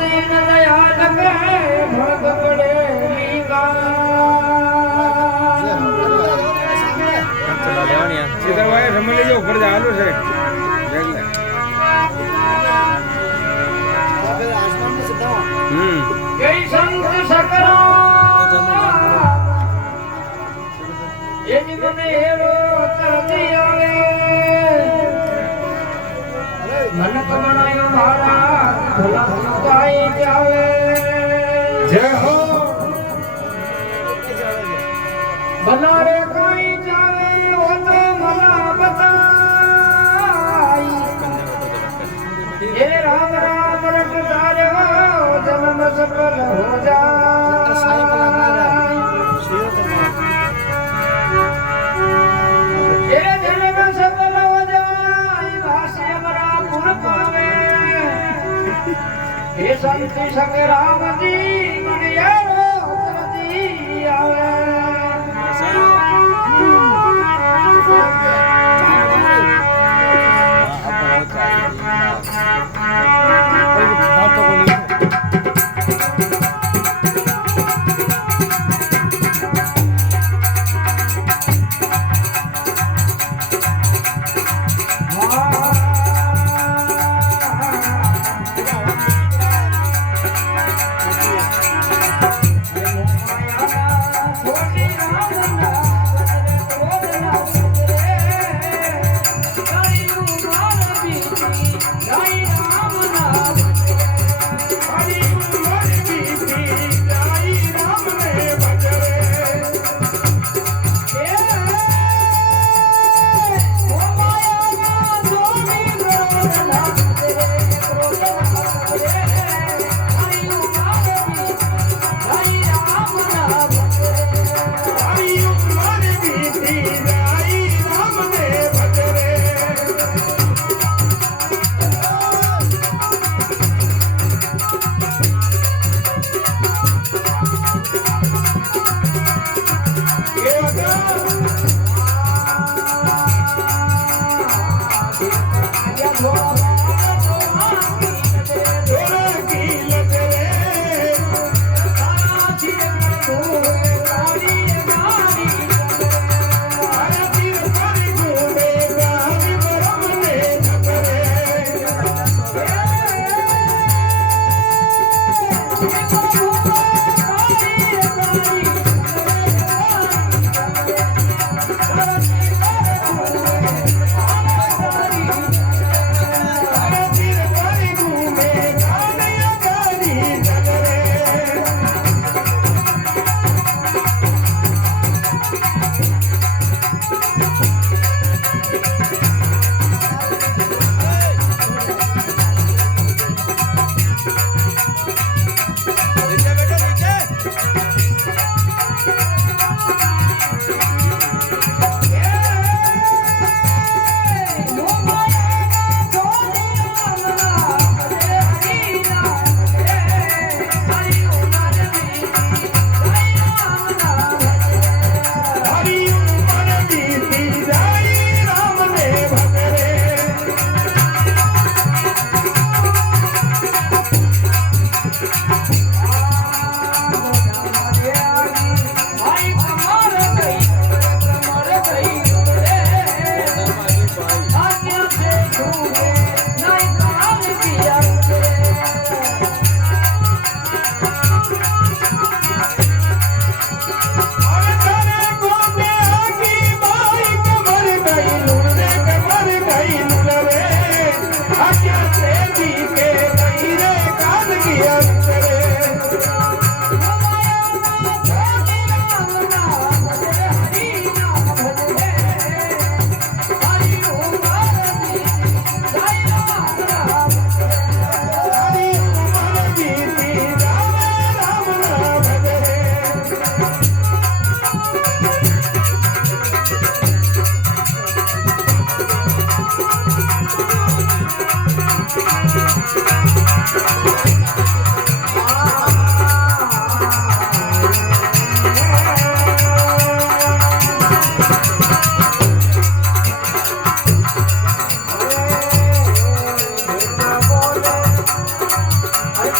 दीन दयाल के भक्त पड़ेली का सीधा भाई रमले जो ऊपर जा लो साइड देख ले जय संत सकरा ये जीवन हेरो कर दिया मन कमणायो मारा भला सुताई जावे जय हो बनारे काई जावे वो तो मला बताई ये राम राम रट तारे जन्म सफल हो जा ये जन्म सफल हो जाए भाष्य मरा पुर पावे हे संत संग राम जी मनिया जी आवे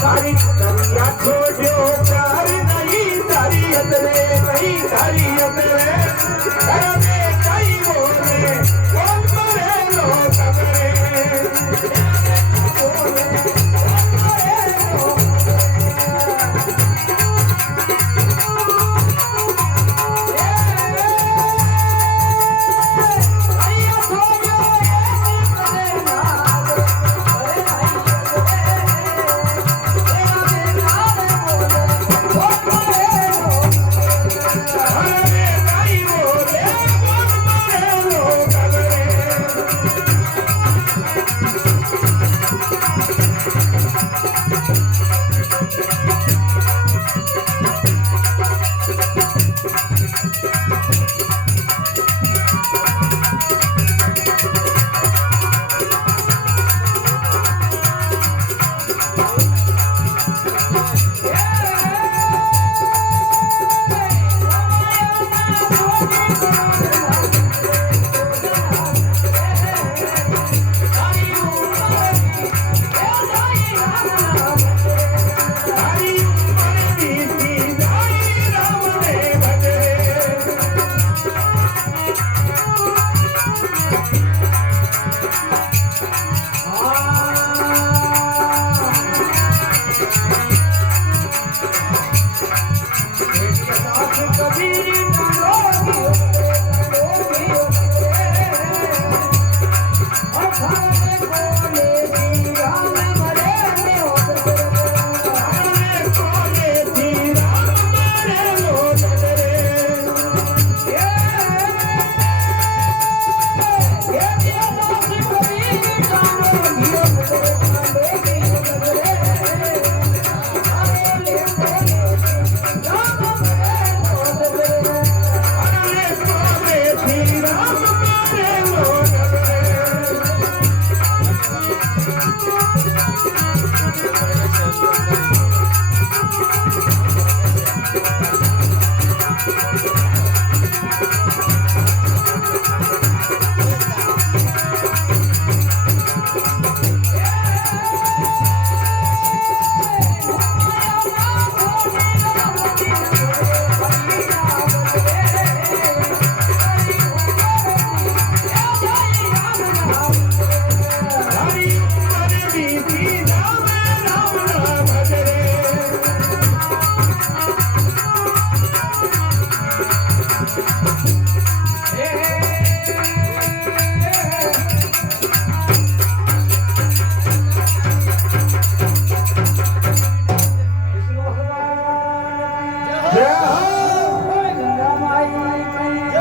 तारी दरिया छोड़ो प्यार नहीं तारी अंदरे नहीं तारी अंदरे करने कई बोले कौन मरे लोग करे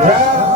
Yeah.